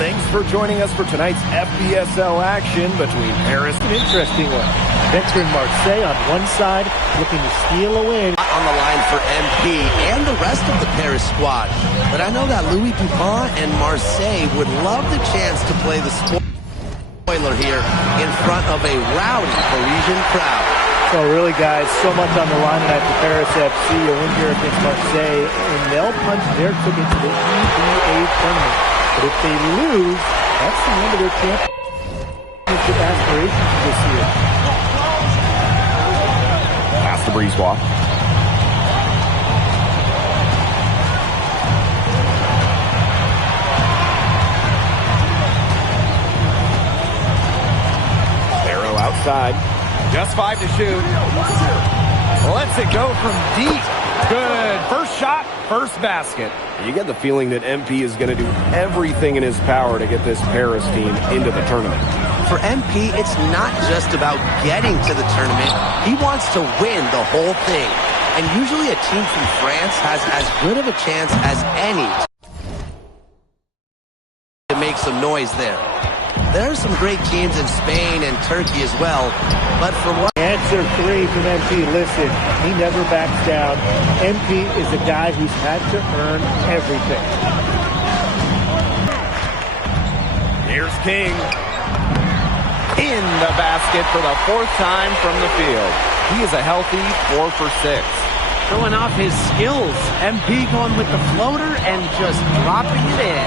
Thanks for joining us for tonight's FPSL action between Paris. An interesting one. Veteran Marseille on one side, looking to steal a win. On the line for MP and the rest of the Paris squad. But I know that Louis Dupont and Marseille would love the chance to play the spoiler here in front of a rowdy Parisian crowd. So really, guys, so much on the line tonight for Paris FC. A win here against Marseille, and they'll punch their ticket to the EVA tournament. But if they lose, that's the end of their championship aspirations this year. Pass to Brisebois. Barrow outside. Just 5 to shoot. Lets it go from deep. Good. First shot, first basket. You get the feeling that MP is going to do everything in his power to get this Paris team into the tournament. For MP, it's not just about getting to the tournament. He wants to win the whole thing. And usually a team from France has as good of a chance as any to make some noise there. There are some great teams in Spain and Turkey as well, but for what... Answer 3 from MP. Listen, he never backs down. MP is a guy who's had to earn everything. Here's King. In the basket for the 4th time from the field. He is a healthy 4 for 6. Showing off his skills. MP going with the floater and just dropping it in.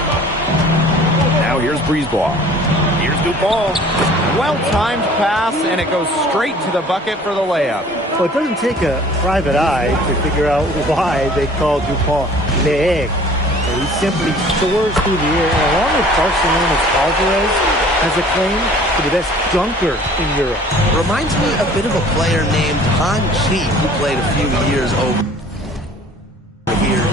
Now here's Brisebois. Here's Dupont. Well-timed pass, and it goes straight to the bucket for the layup. Well, it doesn't take a private eye to figure out why they call Dupont Le Egg. He simply soars through the air, and along with Barcelona's Alvarez, has a claim to the best dunker in Europe. Reminds me a bit of a player named Han Chi, who played a few years over here.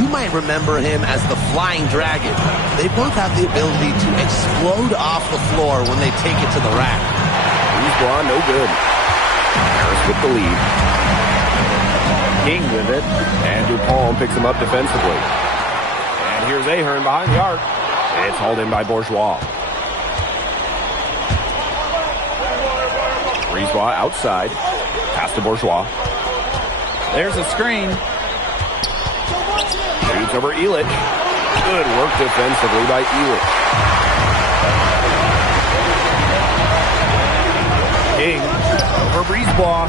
You might remember him as the Flying Dragon. They both have the ability to explode off the floor when they take it to the rack. Brisebois, no good. Paris with the lead. King with it, and Dupont picks him up defensively. And here's Ahern behind the arc. It's hauled in by Bourgeois. Brisebois outside. Pass to Bourgeois. There's a screen. Shoots over Illich. Good work defensively by Illich. King over Brisebois.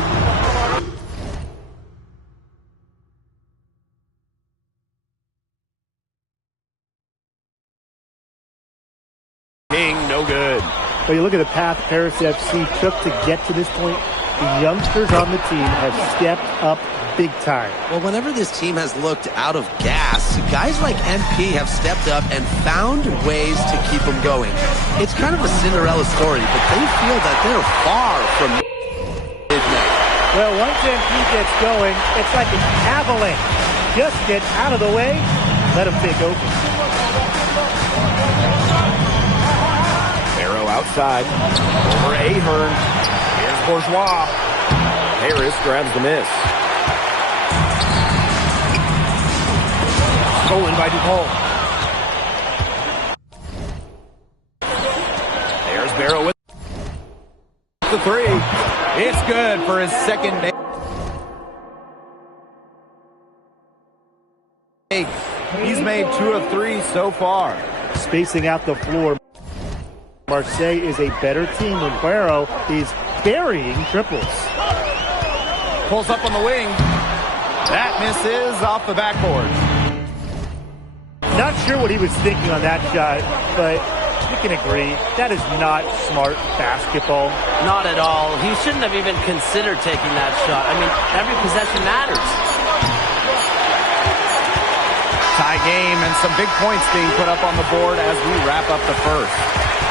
King, no good. But you look at the path Paris FC took to get to this point. The youngsters on the team have stepped up big time. Well, whenever this team has looked out of gas, guys like MP have stepped up and found ways to keep them going. It's kind of a Cinderella story, but they feel that they're far from midnight. Well, once MP gets going, it's like an avalanche. Just get out of the way, let them take over. Barrow outside. Over Ahern. Here's Bourgeois. Harris grabs the miss. Stolen by Dupont. There's Barrow with the 3. It's good for his second make. He's made 2 of 3 so far. Spacing out the floor. Marseille is a better team when Barrow is burying triples. Pulls up on the wing. That misses off the backboard. Not sure what he was thinking on that shot, but you can agree that is not smart basketball. Not at all. He shouldn't have even considered taking that shot. I mean, every possession matters. Tie game and some big points being put up on the board as we wrap up the first.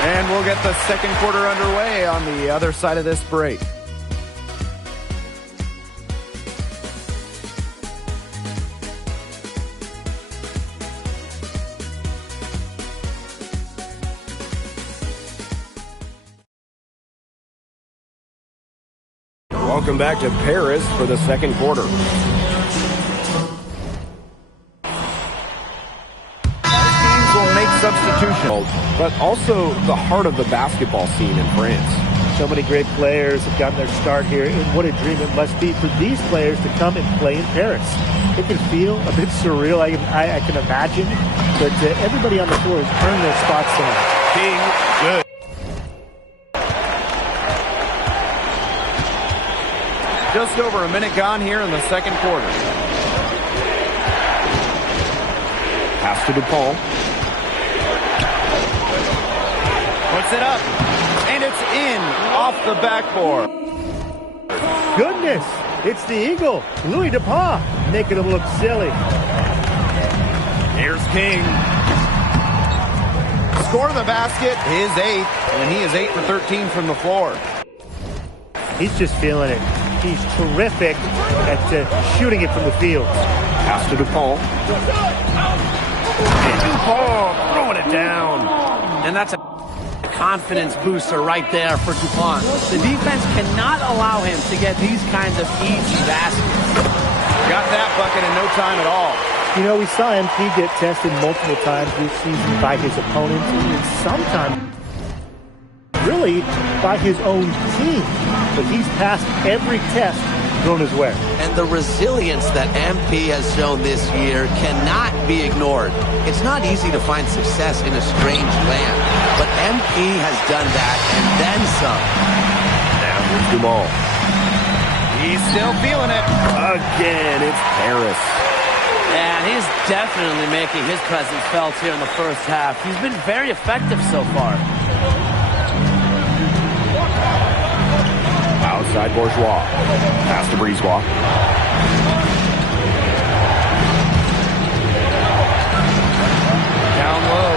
And we'll get the second quarter underway on the other side of this break. Welcome back to Paris for the second quarter. Teams will make substitutions institution. But also the heart of the basketball scene in France. So many great players have gotten their start here, and what a dream it must be for these players to come and play in Paris. It can feel a bit surreal, I can imagine, but everybody on the floor has earned their spots tonight. King, good. Just over a minute gone here in the second quarter. Pass to DePaul. Puts it up. And it's in off the backboard. Goodness, it's the Eagle, Louis DePaul, making him look silly. Here's King. Score the basket, his 8th, and he is 8 for 13 from the floor. He's just feeling it. He's terrific at shooting it from the field. Pass to DePaul. And DePaul throwing it down. And that's a confidence booster right there for DuPont. The defense cannot allow him to get these kinds of easy baskets. Got that bucket in no time at all. You know, we saw MP get tested multiple times this season by his opponents, and sometimes really by his own team. But he's passed every test thrown his way. And the resilience that MP has shown this year cannot be ignored. It's not easy to find success in a strange land, but MP has done that and then some. Now here's Dumal. He's still feeling it. Again, it's Paris. And he's definitely making his presence felt here in the first half. He's been very effective so far. Outside Bourgeois. Pass to Brisebois. Down low.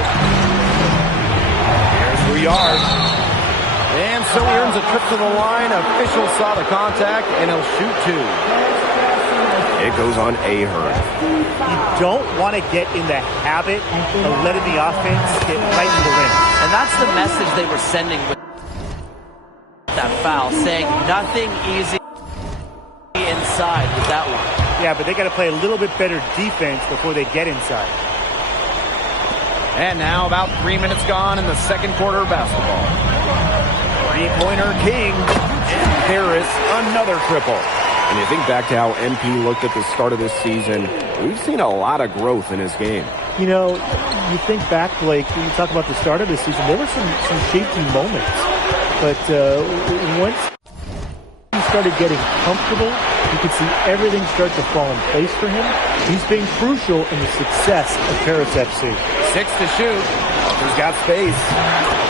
Here's Rouillard. And so he earns a trip to the line. Officials saw the contact, and he'll shoot 2. It goes on Ahern. You don't want to get in the habit of letting the offense get right in the rim. And that's the message they were sending with that foul, saying nothing easy inside with that one. Yeah, but they got to play a little bit better defense before they get inside. And now about 3 minutes gone in the second quarter of basketball. Three-pointer King. And Paris, another triple. And you think back to how MP looked at the start of this season, we've seen a lot of growth in his game. You know, you think back, Blake, when you talk about the start of this season, there were some shaky moments. But once he started getting comfortable, you could see everything start to fall in place for him. He's been crucial in the success of Paris FC. 6 to shoot. He's got space.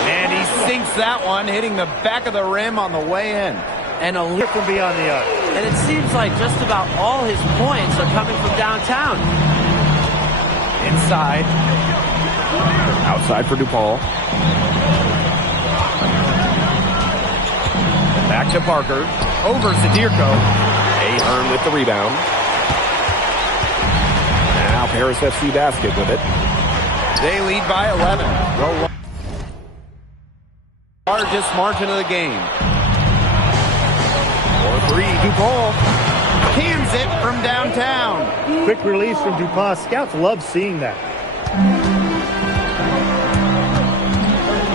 And he sinks that one, hitting the back of the rim on the way in. And a Look from beyond the arc. And it seems like just about all his points are coming from downtown. Inside. Outside for DePaul. Back to Parker. Over Zadirko. Ahern with the rebound. Now Paris FC basket with it. They lead by 11. The largest margin of the game. 4-3, DuPont. Cans it from downtown. Quick release from DuPont. Scouts love seeing that.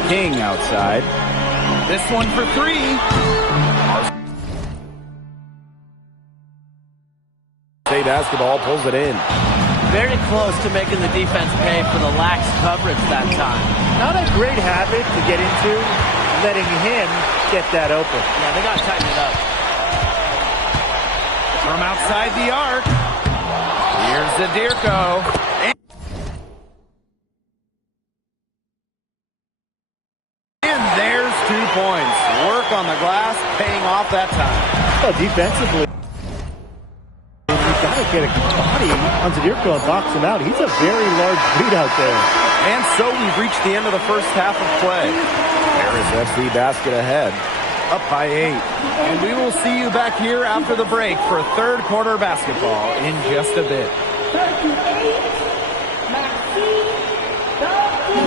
King outside. This one for 3. State basketball pulls it in. Very close to making the defense pay for the lax coverage that time. Not a great habit to get into, letting him get that open. Yeah, they got to tighten it up. From outside the arc. Here's Zadirko. And there's 2 points. Work on the glass, paying off that time. Well, defensively, you've got to get a body on Zadirko and box him out. He's a very large dude out there. And so we've reached the end of the first half of play. Paris FC basket ahead, up by 8. And we will see you back here after the break for third quarter basketball in just a bit.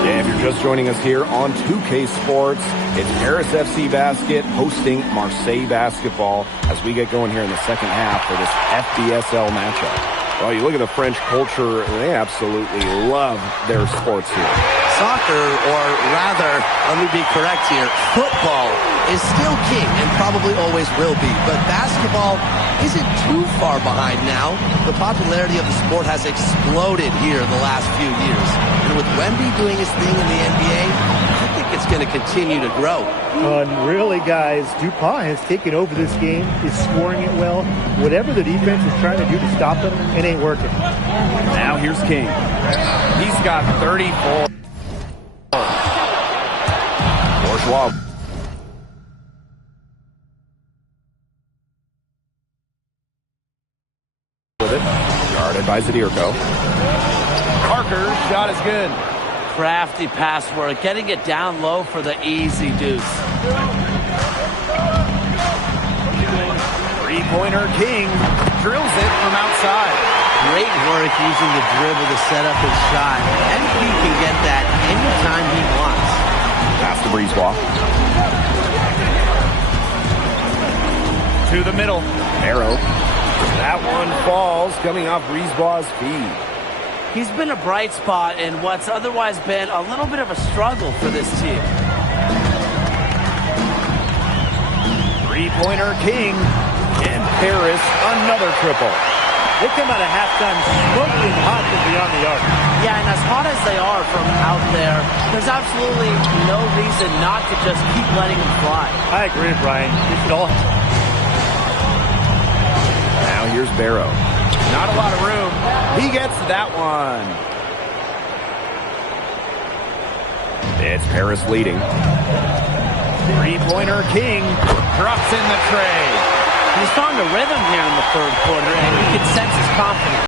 Yeah, if you're just joining us here on 2K Sports, it's Paris FC Basket hosting Marseille Basketball as we get going here in the second half for this FBSL matchup. Well, you look at the French culture, they absolutely love their sports here. Soccer, or rather, let me be correct here, football is still king and probably always will be. But basketball isn't too far behind now. The popularity of the sport has exploded here the last few years. And with Wemby doing his thing in the NBA, I think it's going to continue to grow. And really, guys, DuPont has taken over this game, is scoring it well. Whatever the defense is trying to do to stop them, it ain't working. Now here's King. He's got 34. Bourgeois. With it. Guarded by Zadirko. Parker's shot is good. Crafty pass work, getting it down low for the easy deuce. Three-pointer King drills it from outside. Great work using the dribble to set up his shot. MP can get that anytime he wants. Pass to Brisebois. To the middle. Arrow. That one falls, coming off Brisebois' feed. He's been a bright spot in what's otherwise been a little bit of a struggle for this team. Three-pointer King. And Paris, another triple. They come out of halftime smoking hot from beyond the arc. Yeah, and as hot as they are from out there, there's absolutely no reason not to just keep letting them fly. I agree, Brian. They should all... Now here's Barrow. Not a lot of room. He gets that one. It's Paris leading. Three-pointer King drops in the tray. He's found a rhythm here in the third quarter, and you can sense his confidence.